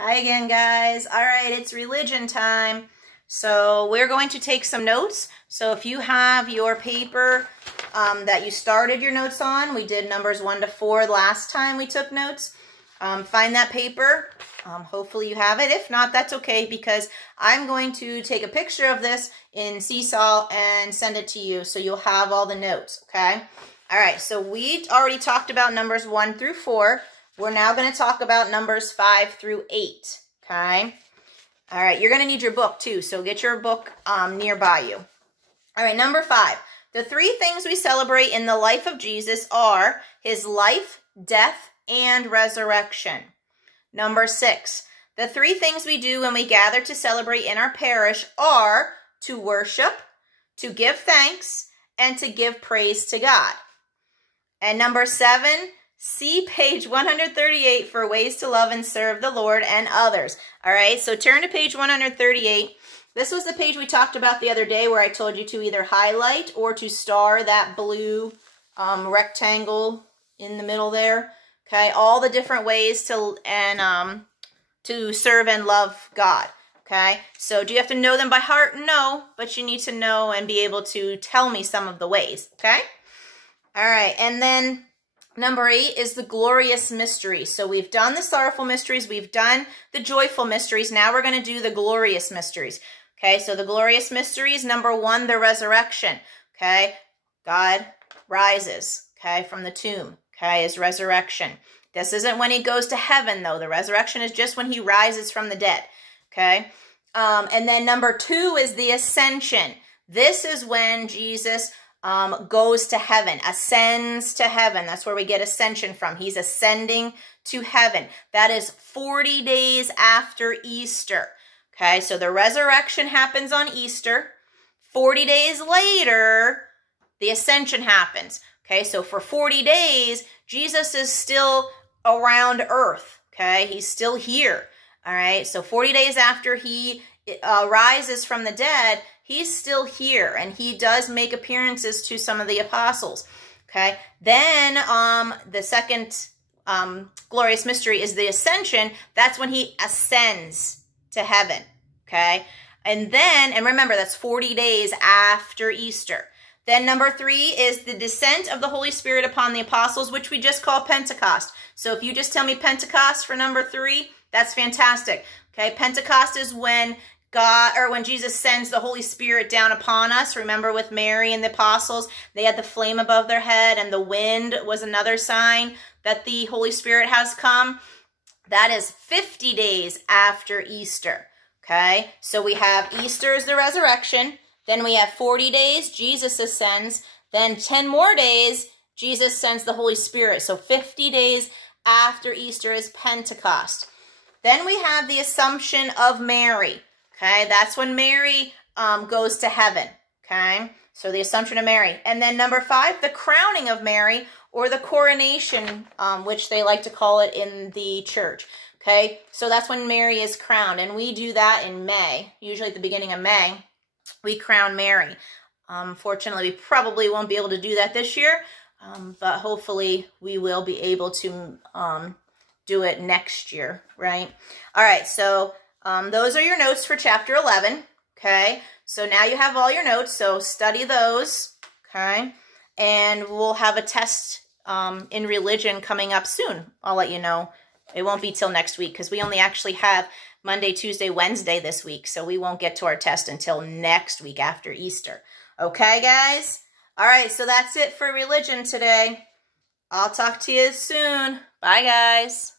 Hi again, guys. All right, it's religion time. So we're going to take some notes. So if you have your paper that you started your notes on, we did numbers 1 to 4 last time we took notes. Find that paper. Hopefully you have it. If not, that's okay, because I'm going to take a picture of this in Seesaw and send it to you so you'll have all the notes, okay? All right, so we already talked about numbers 1 through 4. We're now going to talk about numbers 5 through 8, okay? All right, you're going to need your book too, so get your book nearby you. All right, number 5. The 3 things we celebrate in the life of Jesus are his life, death, and resurrection. Number 6. The 3 things we do when we gather to celebrate in our parish are to worship, to give thanks, and to give praise to God. And number 7, see page 138 for ways to love and serve the Lord and others. All right, so turn to page 138. This was the page we talked about the other day where I told you to either highlight or to star that blue rectangle in the middle there. Okay, all the different ways to serve and love God. Okay, so do you have to know them by heart? No, but you need to know and be able to tell me some of the ways. Okay, all right, and then number 8 is the glorious mysteries. So we've done the sorrowful mysteries, we've done the joyful mysteries. Now we're going to do the glorious mysteries. Okay, so the glorious mysteries, number 1, the resurrection. Okay, God rises, okay, from the tomb. Okay, his resurrection. This isn't when he goes to heaven, though. The resurrection is just when he rises from the dead. Okay, and then number 2 is the ascension. This is when Jesus goes to heaven, ascends to heaven. That's where we get ascension from. He's ascending to heaven. That is 40 days after Easter. Okay, so the resurrection happens on Easter. 40 days later, the ascension happens. Okay, so for 40 days, Jesus is still around earth. Okay, he's still here. All right, so 40 days after he rises from the dead, he's still here, and he does make appearances to some of the apostles. Okay, then the second glorious mystery is the ascension. That's when he ascends to heaven. Okay, and then, and remember, that's 40 days after Easter. Then number 3 is the descent of the Holy Spirit upon the apostles, which we just call Pentecost. So if you just tell me Pentecost for number 3, that's fantastic. Okay, Pentecost is when when Jesus sends the Holy Spirit down upon us. Remember with Mary and the apostles, they had the flame above their head, and the wind was another sign that the Holy Spirit has come. That is 50 days after Easter. Okay, so we have Easter is the resurrection. Then we have 40 days, Jesus ascends. Then 10 more days, Jesus sends the Holy Spirit. So 50 days after Easter is Pentecost. Then we have the Assumption of Mary. Okay, that's when Mary goes to heaven. Okay, so the Assumption of Mary. And then number 5, the crowning of Mary, or the coronation, which they like to call it in the church. Okay, so that's when Mary is crowned. And we do that in May, usually at the beginning of May. We crown Mary. Fortunately, we probably won't be able to do that this year, but hopefully we will be able to do it next year, right? All right, so those are your notes for chapter 11, okay? So now you have all your notes, so study those, okay? And we'll have a test in religion coming up soon. I'll let you know. It won't be till next week because we only actually have Monday, Tuesday, Wednesday this week. So we won't get to our test until next week after Easter. Okay, guys? All right, so that's it for religion today. I'll talk to you soon. Bye, guys.